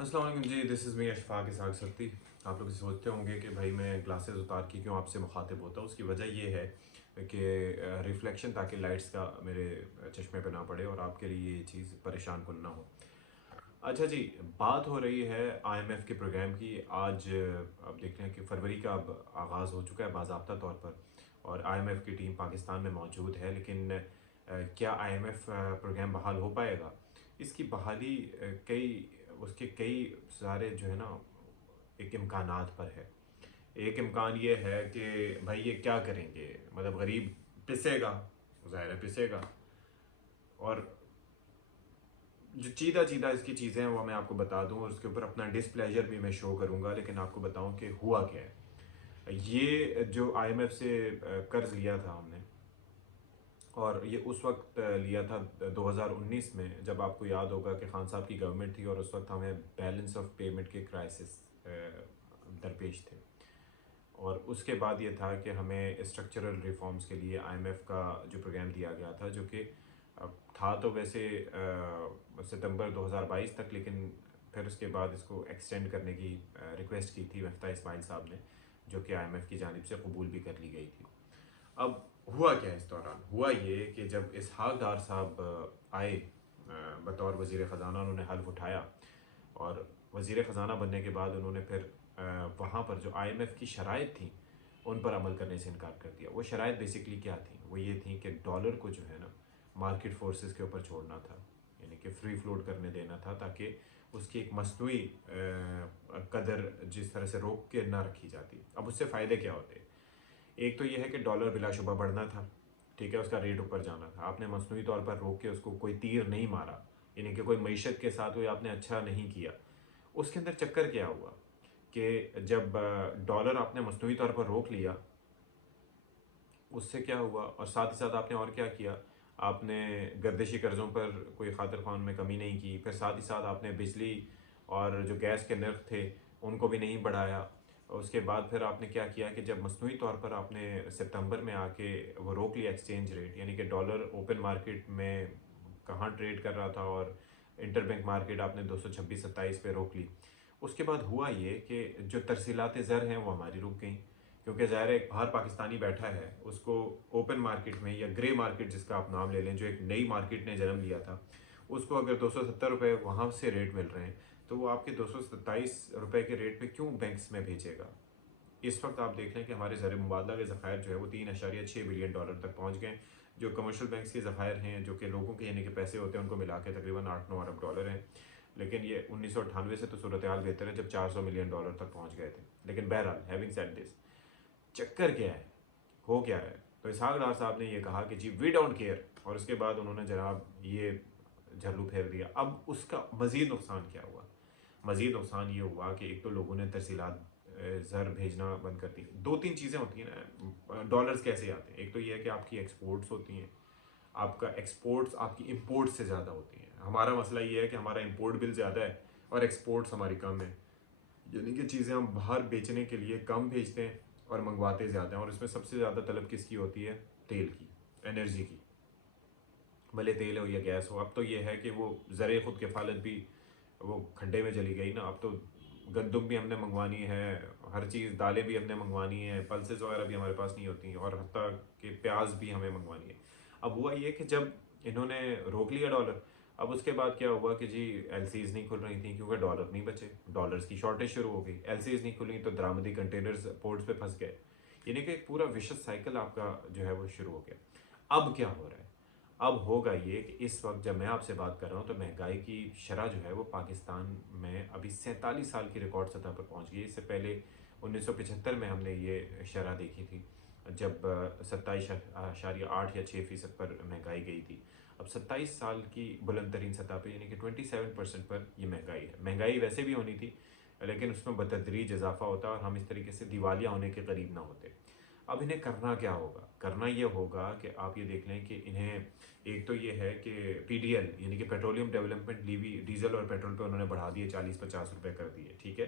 अस्सलाम वालेकुम जी, this is me Ashfaq Isaq Satti. आप लोग सोचते होंगे कि भाई मैं ग्लासेस उतार के क्यों आपसे मुखातिब होता हूँ। उसकी वजह ये है कि रिफ्लेक्शन ताकि लाइट्स का मेरे चश्मे पे ना पड़े और आपके लिए ये चीज़ परेशान कुन ना हो। अच्छा जी, बात हो रही है आईएमएफ के प्रोग्राम की। आज आप देख रहे हैं कि फरवरी का अब आगाज़ हो चुका है बाज़ाब्ता तौर पर, और आईएमएफ की टीम पाकिस्तान में मौजूद है। लेकिन क्या आईएमएफ प्रोग्राम बहाल हो पाएगा? इसकी बहाली कई सारे जो है ना, एक इम्कानात पर है। एक इम्कान ये है कि भाई ये क्या करेंगे, मतलब गरीब पिसेगा, ज़ाहिर है पिसेगा। और जो चीदा चीदा इसकी चीज़ें हैं वो मैं आपको बता दूं, और उसके ऊपर अपना डिसप्लेजर भी मैं शो करूंगा। लेकिन आपको बताऊं कि हुआ क्या है। ये जो आईएमएफ से कर्ज लिया था हमने, और ये उस वक्त लिया था 2019 में, जब आपको याद होगा कि खान साहब की गवर्नमेंट थी और उस वक्त हमें बैलेंस ऑफ पेमेंट के क्राइसिस दरपेश थे। और उसके बाद ये था कि हमें स्ट्रक्चरल रिफॉर्म्स के लिए आईएमएफ का जो प्रोग्राम दिया गया था, जो कि था तो वैसे सितंबर 2022 तक, लेकिन फिर उसके बाद इसको एक्सटेंड करने की रिक्वेस्ट की थी मफ्ता इस्माइल साहब ने, जो कि आईएमएफ की जानिब से कबूल भी कर ली गई थी। अब हुआ क्या इस दौरान? हुआ ये कि जब इसहाक डार साहब आए बतौर वज़ीर ख़जाना, उन्होंने हल्फ उठाया, और वज़ीर ख़जाना बनने के बाद उन्होंने फिर वहाँ पर जो आईएमएफ की शराइत थी उन पर अमल करने से इनकार कर दिया। वो शराइत बेसिकली क्या थी? वो ये थी कि डॉलर को जो है ना, मार्केट फोर्सेस के ऊपर छोड़ना था, यानी कि फ्री फ्लोट करने देना था, ताकि उसकी एक मसनूई कदर जिस तरह से रोक के ना रखी जाती। अब उससे फ़ायदे क्या होते? एक तो यह है कि डॉलर बिलाशुबा बढ़ना था, ठीक है, उसका रेट ऊपर जाना था। आपने मसनूई तौर पर रोक के उसको कोई तीर नहीं मारा, यानी कि कोई मईशत के साथ कोई आपने अच्छा नहीं किया। उसके अंदर चक्कर क्या हुआ कि जब डॉलर आपने मसनूई तौर पर रोक लिया, उससे क्या हुआ, और साथ ही साथ आपने और क्या किया, आपने गर्दिशी कर्ज़ों पर कोई खातिर ख़वान में कमी नहीं की। फिर साथ ही साथ आपने बिजली और जो गैस के नर्ख थे उनको भी नहीं बढ़ाया। उसके बाद फिर आपने क्या किया कि जब मसनूई तौर पर आपने सितंबर में आके वो रोक लिया एक्सचेंज रेट, यानी कि डॉलर ओपन मार्केट में कहाँ ट्रेड कर रहा था, और इंटर बैंक मार्केट आपने 226-27 पे रोक ली। उसके बाद हुआ ये कि जो तरसीलात ज़र हैं वो हमारी रुक गई, क्योंकि ज़ाहिर है एक बाहर पाकिस्तानी बैठा है, उसको ओपन मार्केट में या ग्रे मार्केट जिसका आप नाम ले लें, जो एक नई मार्केट ने जन्म लिया था, उसको अगर 270 रुपये वहाँ से रेट मिल रहे हैं, तो वो आपके 227 रुपये के रेट पे क्यों बैंक्स में भेजेगा? इस वक्त आप देख लें कि हमारे ज़र मुबादला के ज़खायर जो है वो 3.6 बिलियन डॉलर तक पहुँच गए, जो कमर्शियल बैंक्स के ज़खायर हैं, जो कि लोगों के यानी कि पैसे होते हैं, उनको मिला के तकरीबन 8-9 अरब डॉलर हैं। लेकिन ये 1998 से तो सूरत हाल बेहतर है, जब 400 मिलियन डॉलर तक पहुँच गए थे। लेकिन बहरहाल, हैविंग सेड दिस, चक्कर क्या है, हो क्या है? तो इसहाक डार साहब ने ये कहा कि जी वी डोंट केयर, और उसके बाद उन्होंने जनाब ये झल्लू फेर दिया। अब उसका मज़ीद नुकसान क्या हुआ? मज़ीद नुकसान ये हुआ कि एक तो लोगों ने तरसीलात ज़र भेजना बंद कर दी। दो तीन चीज़ें होती हैं ना, डॉलर्स कैसे आते हैं। एक तो ये है कि आपकी एक्सपोर्ट्स होती हैं, आपका एक्सपोर्ट्स आपकी इंपोर्ट्स से ज़्यादा होती हैं। हमारा मसला ये है कि हमारा इंपोर्ट बिल ज़्यादा है और एक्सपोर्ट्स हमारी कम है, यानी कि चीज़ें हम बाहर बेचने के लिए कम भेजते हैं और मंगवाते ज़्यादा हैं। और इसमें सबसे ज़्यादा तलब किसकी होती है? तेल की, एनर्जी की, भले तेल हो या गैस हो। अब तो ये है कि वो ज़र खुद किफ़ालत भी वो खड्डे में चली गई ना। अब तो गंदम भी हमने मंगवानी है, हर चीज़, दालें भी हमने मंगवानी है, पल्सेस वगैरह भी हमारे पास नहीं होती, और हत्ता कि प्याज भी हमें मंगवानी है। अब हुआ ये कि जब इन्होंने रोक लिया डॉलर, अब उसके बाद क्या हुआ कि जी एलसीज नहीं खुल रही थी, क्योंकि डॉलर नहीं बचे, डॉलर्स की शॉर्टेज शुरू हो गई। एलसीज नहीं खुली तो दरामदी कंटेनर्स पोर्ट्स पे फंस गए, यानी कि एक पूरा विशेष साइकिल आपका जो है वो शुरू हो गया। अब क्या हो रहा है? अब होगा ये कि इस वक्त जब मैं आपसे बात कर रहा हूँ, तो महंगाई की शरह जो है वो पाकिस्तान में अभी 47 साल की रिकॉर्ड सतह पर पहुँच गई। इससे पहले 1975 में हमने ये शरह देखी थी, जब 27.8 या 6% पर महंगाई गई थी। अब 27 साल की बुलंद तरीन सतह पर, यानी कि 27% पर ये महंगाई है। महंगाई वैसे भी होनी थी, लेकिन उसमें बतदरीज इजाफा होता और हम इस तरीके से दिवालिया होने के करीब ना होते। अब इन्हें करना क्या होगा? करना ये होगा कि आप ये देख लें कि इन्हें, एक तो ये है कि पीडीएल यानी कि पेट्रोलियम डेवलपमेंट लीवी, डीजल और पेट्रोल पे उन्होंने बढ़ा दिए, 40-50 रुपए कर दिए, ठीक है।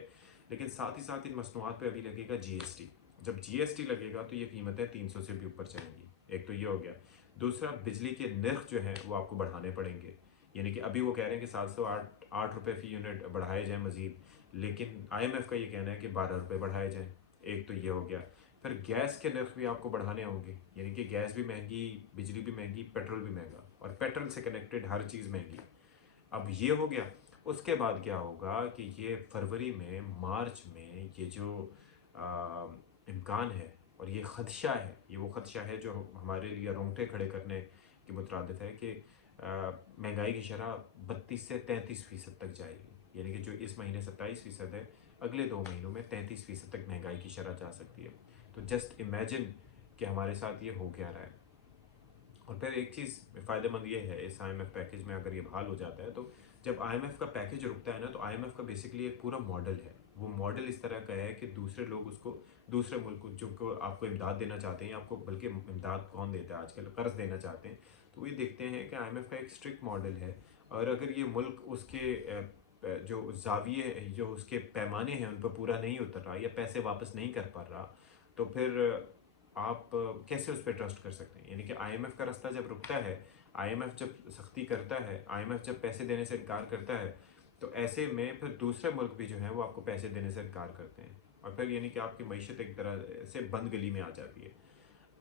लेकिन साथ ही साथ इन मसनूआत पे अभी लगेगा जीएसटी। जब जीएसटी लगेगा तो ये कीमतें 300 से भी ऊपर चलेंगी। एक तो ये हो गया। दूसरा, बिजली के नर्ख जो हैं वो आपको बढ़ाने पड़ेंगे, یعنی کہ ابھی وہ کہہ رہے ہیں کہ 708 روپے فی یونٹ بڑھائے جائیں مزید، لیکن آئی ایم ایف کا یہ کہنا ہے کہ 12 روپے بڑھائے جائیں. ایک تو یہ ہو گیا. پھر گیس کے نرخ بھی آپ کو بڑھانے ہوں گے، یعنی کہ گیس بھی مہنگی، بجلی بھی مہنگی، پیٹرول بھی مہنگا، اور پیٹرول سے کنیکٹڈ ہر چیز مہنگی. اب یہ ہو گیا. اس کے بعد کیا ہوگا کہ یہ فروری میں، مارچ میں یہ جو امکان ہے اور یہ خدشہ ہے، یہ وہ خدشہ ہے جو ہمارے لیے رونگٹے کھڑے کرنے کے مترادف ہے کہ مہنگائی کی شرح 32 سے 33% تک جائے گی. یعنی کہ جو اس مہینے 27% ہے، اگلے 2 مہینوں میں 33% تک مہنگائی کی شرح جا سکتی ہے. تو جسٹ امیجن کہ ہمارے ساتھ یہ ہو کیا رہا ہے. اور پھر ایک چیز فائدہ مند یہ ہے اس آئی ایم ایف پیکج میں، اگر یہ بحال ہو جاتا ہے تو جب آئی ایم ایف کا پیکج رکتا ہے نا، تو آئی ایم ایف کا بیسکلی ایک پورا ماڈل ہے. وہ ماڈل اس طرح کا ہے کہ دوسرے لوگ اس کو، دوسرے ملک جو کو آپ کو امداد دینا چاہتے ہیں، آپ کو بلکہ امداد کون دیتا ہے آج کل، قرض دینا چاہتے ہیں، تو وہ یہ دیکھتے ہیں کہ آئی ایم ایف کا ایک اسٹرکٹ ماڈل ہے. اور اگر یہ ملک اس کے جو زاویے، جو اس کے پیمانے ہیں ان پہ پورا نہیں اتر رہا یا پیسے واپس نہیں کر پا رہا، تو پھر آپ کیسے اس پہ ٹرسٹ کر سکتے ہیں. یعنی کہ آئی ایم ایف کا رستہ جب رکتا ہے، آئی ایم ایف جب سختی کرتا ہے، آئی ایم ایف جب پیسے دینے سے انکار کرتا ہے، تو ایسے میں پھر دوسرے ملک بھی جو ہیں وہ آپ کو پیسے دینے سے انکار کرتے ہیں، اور پھر یعنی کہ آپ کی معیشت ایک طرح سے بند گلی میں آ جاتی ہے.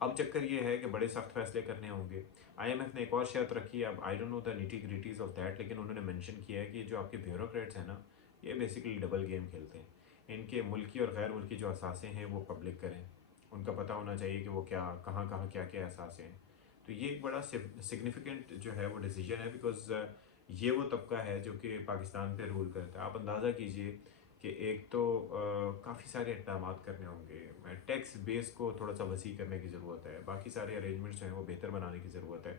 اب چکر یہ ہے کہ بڑے سخت فیصلے کرنے ہوں گے. آئی ایم ایف نے ایک اور شرط رکھی ہے، اب I don't know the nitty gritties of that, لیکن انہوں نے مینشن کیا ہے کہ جو آپ کے بیوروکریٹس ہیں نا، یہ بیسیکلی ڈبل گیم کھیلتے ہیں. ان کے ملکی اور غیر ملکی جو اثاثے ہیں وہ پبلک کریں، ان کا پتہ ہونا چاہیے کہ وہ کیا، کہاں کہاں کیا کیا اثاثے ہیں. تو یہ ایک بڑا سگنیفیکنٹ جو ہے وہ ڈیسیجن ہے، بیکاز یہ وہ طبقہ ہے جو کہ پاکستان پہ رول کرتا ہے. آپ اندازہ کیجئے کہ ایک تو کافی سارے اقدامات کرنے ہوں گے، ٹیکس بیس کو تھوڑا سا وسیع کرنے کی ضرورت ہے، باقی سارے ارینجمنٹس ہیں وہ بہتر بنانے کی ضرورت ہے،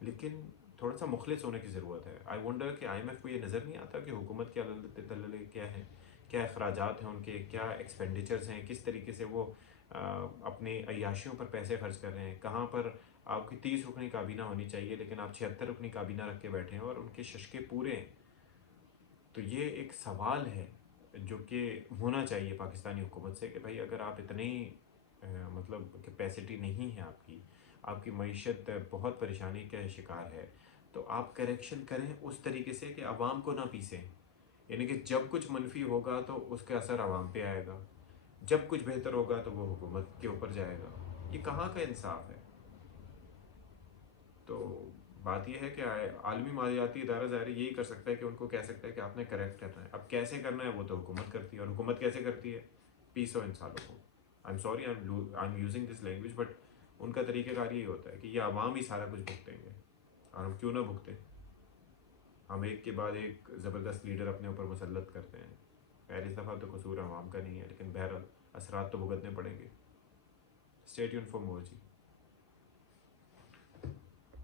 لیکن تھوڑا سا مخلص ہونے کی ضرورت ہے. آئی ونڈر کہ آئی ایم ایف کو یہ نظر نہیں آتا کہ حکومت کے دلدلے کیا ہیں، کیا اخراجات ہیں ان کے، کیا ایکسپینڈیچرز ہیں، کس طریقے سے وہ اپنی عیاشیوں پر پیسے خرچ کر رہے ہیں. کہاں پر آپ کی 30 رکنی کابینہ ہونی چاہیے لیکن آپ 76 رکنی کابینہ رکھ کے بیٹھے ہیں اور ان کے ششکے پورے ہیں. تو یہ ایک سوال ہے جو کہ ہونا چاہیے پاکستانی حکومت سے کہ بھائی اگر آپ اتنی مطلب کیپیسٹی نہیں ہے، آپ کی معیشت بہت پریشانی کا شکار ہے، تو آپ کریکشن کریں اس طریقے سے کہ عوام کو نہ پیسیں. یعنی کہ جب کچھ منفی ہوگا تو اس کا اثر عوام پہ آئے گا، جب کچھ بہتر ہوگا تو وہ حکومت کے اوپر جائے گا. یہ کہاں کا انصاف ہے؟ تو بات یہ ہے کہ عالمی مالیاتی ادارہ ظاہر یہی کر سکتا ہے کہ ان کو کہہ سکتا ہے کہ آپ نے کریکٹ کرنا ہے. اب کیسے کرنا ہے وہ تو حکومت کرتی ہے، اور حکومت کیسے کرتی ہے؟ پیسو انسانوں کو. I am sorry I am using this language, but in کا طریقہ کار یہی ہوتا ہے کہ یہ عوام ہی سارا کچھ بھگتیں گے. اور ہم کیوں نہ بھگتیں؟ ہم ایک کے بعد ایک زبردست لیڈر اپنے اوپر مسلط کرتے ہیں. خیر اس دفعہ تو قصور عوام کا نہیں ہے، لیکن بہرحال اثرات تو بھگتنے پڑیں گے. Stay tuned for more G.